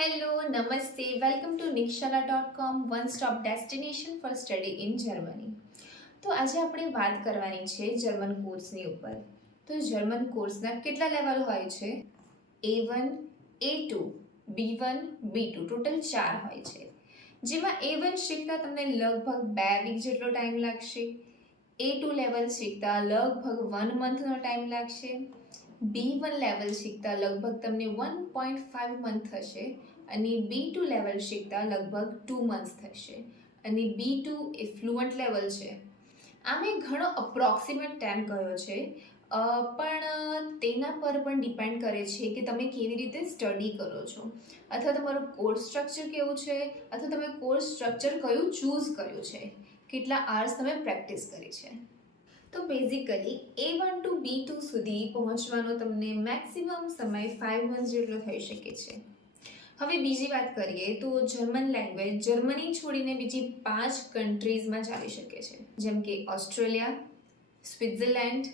Hello નમસ્તે welcome to nikshala.com one stop destination for study in Germany. તો આજે આપણે વાત કરવાની છે જર્મન કોર્સની ઉપર. તો જર્મન કોર્સના કેટલા લેવલ હોય છે? A1, A2, B1, B2 total 4 હોય છે. જેમાં A1 શીખતા તમને લગભગ 2 વીક જેટલો ટાઈમ લાગશે. A2 લેવલ શીખતા લગભગ 1 મંથનો ટાઈમ લાગશે. B1 લેવલ શીખતા લગભગ તમને 1.5 મંથ થશે અને B2 લેવલ શીખતા લગભગ 2 મંથ્સ થશે અને B2 એ ફ્લુઅન્ટ લેવલ છે. આ મેં ઘણો અપ્રોક્સિમેટ ટાઈમ કહ્યો છે, પણ તેના પર પણ ડિપેન્ડ કરે છે કે તમે કેવી રીતે સ્ટડી કરો છો, અથવા તમારું કોર્સ સ્ટ્રક્ચર કેવું છે, અથવા તમે કોર્સ સ્ટ્રક્ચર કયું ચૂઝ કર્યું છે, કેટલા આર્સ તમે પ્રેક્ટિસ કરી છે. તો બેઝિકલી A1 ટુ B2 સુધી પહોંચવાનો તમને મેક્સિમમ સમય 5 મંથ જેટલો થઈ શકે છે. હવે બીજી વાત કરીએ તો જર્મન લેંગ્વેજ જર્મની છોડીને બીજી 5 કન્ટ્રીઝમાં ચાલી શકે છે, જેમ કે ઓસ્ટ્રેલિયા, સ્વિટ્ઝરલેન્ડ,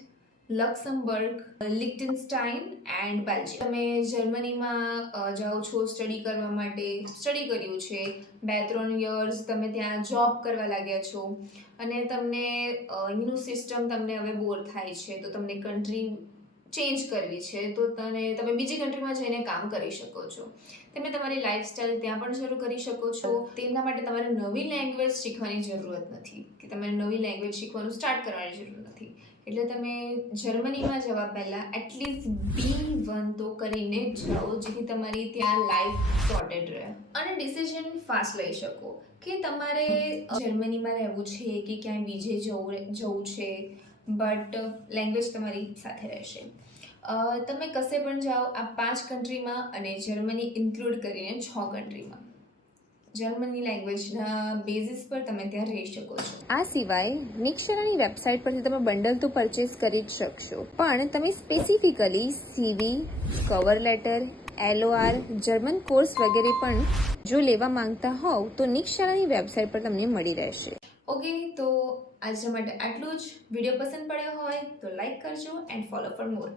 લક્સમબર્ગ, લિક્ટનસ્ટાઇન એન્ડ બેલ્જિયમ. તમે જર્મનીમાં જાઓ છો સ્ટડી કરવા માટે, સ્ટડી કર્યું છે 2-3 યર્સ, તમે ત્યાં જોબ કરવા લાગ્યા છો અને તમને એનું સિસ્ટમ તમને હવે બોર થાય છે, તો તમને કન્ટ્રી ચેન્જ કરવી છે, તો તમે બીજી કન્ટ્રીમાં જઈને કામ કરી શકો છો. તમે તમારી લાઈફસ્ટાઈલ ત્યાં પણ શરૂ કરી શકો છો. તેના માટે તમારે નવી લેંગ્વેજ શીખવાની જરૂરત નથી કે તમારે નવી લેંગ્વેજ શીખવાનું સ્ટાર્ટ કરવાની જરૂર નથી. એટલે તમે જર્મનીમાં જવા પહેલાં એટલીસ્ટ B1 તો કરીને જ જાઓ, જેથી તમારી ત્યાં લાઈફ સોર્ટેડ રહે અને ડિસિઝન ફાસ્ટ લઈ શકો કે તમારે જર્મનીમાં રહેવું છે કે ક્યાંય બીજે જવું છે, બટ લેંગ્વેજ તમારી સાથે રહેશે. તમે કશે પણ જાઓ આ 5 કન્ટ્રીમાં અને જર્મની ઇન્ક્લુડ કરીને 6 કન્ટ્રીમાં જર્મની લેંગ્વેજના બેઝિસ પર તમે ત્યાં રહી શકો છો. આ સિવાય નિક્ષરાની વેબસાઇટ પરથી તમે બંડલ તો પરચેસ કરી જ શકશો, પણ તમે specifically CV, cover letter, LOR, German course વગેરે પણ જો લેવા માંગતા હોવ તો નિક્ષરાની વેબસાઇટ પર તમને મળી રહેશે. ઓકે, તો આજના માટે આટલું જ. વિડીયો પસંદ પડ્યો હોય તો લાઈક કરજો એન્ડ ફોલો ફોર મોર.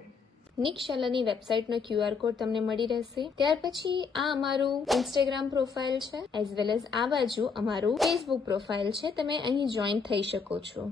નિક્ષલાની વેબસાઇટનો QR કોડ તમને મળી રહેશે. ત્યાર પછી આ અમારું ઇન્સ્ટાગ્રામ પ્રોફાઇલ છે, એઝ વેલ એઝ આ બાજુ અમારું ફેસબુક પ્રોફાઇલ છે. તમે અહીં જોઈન થઈ શકો છો.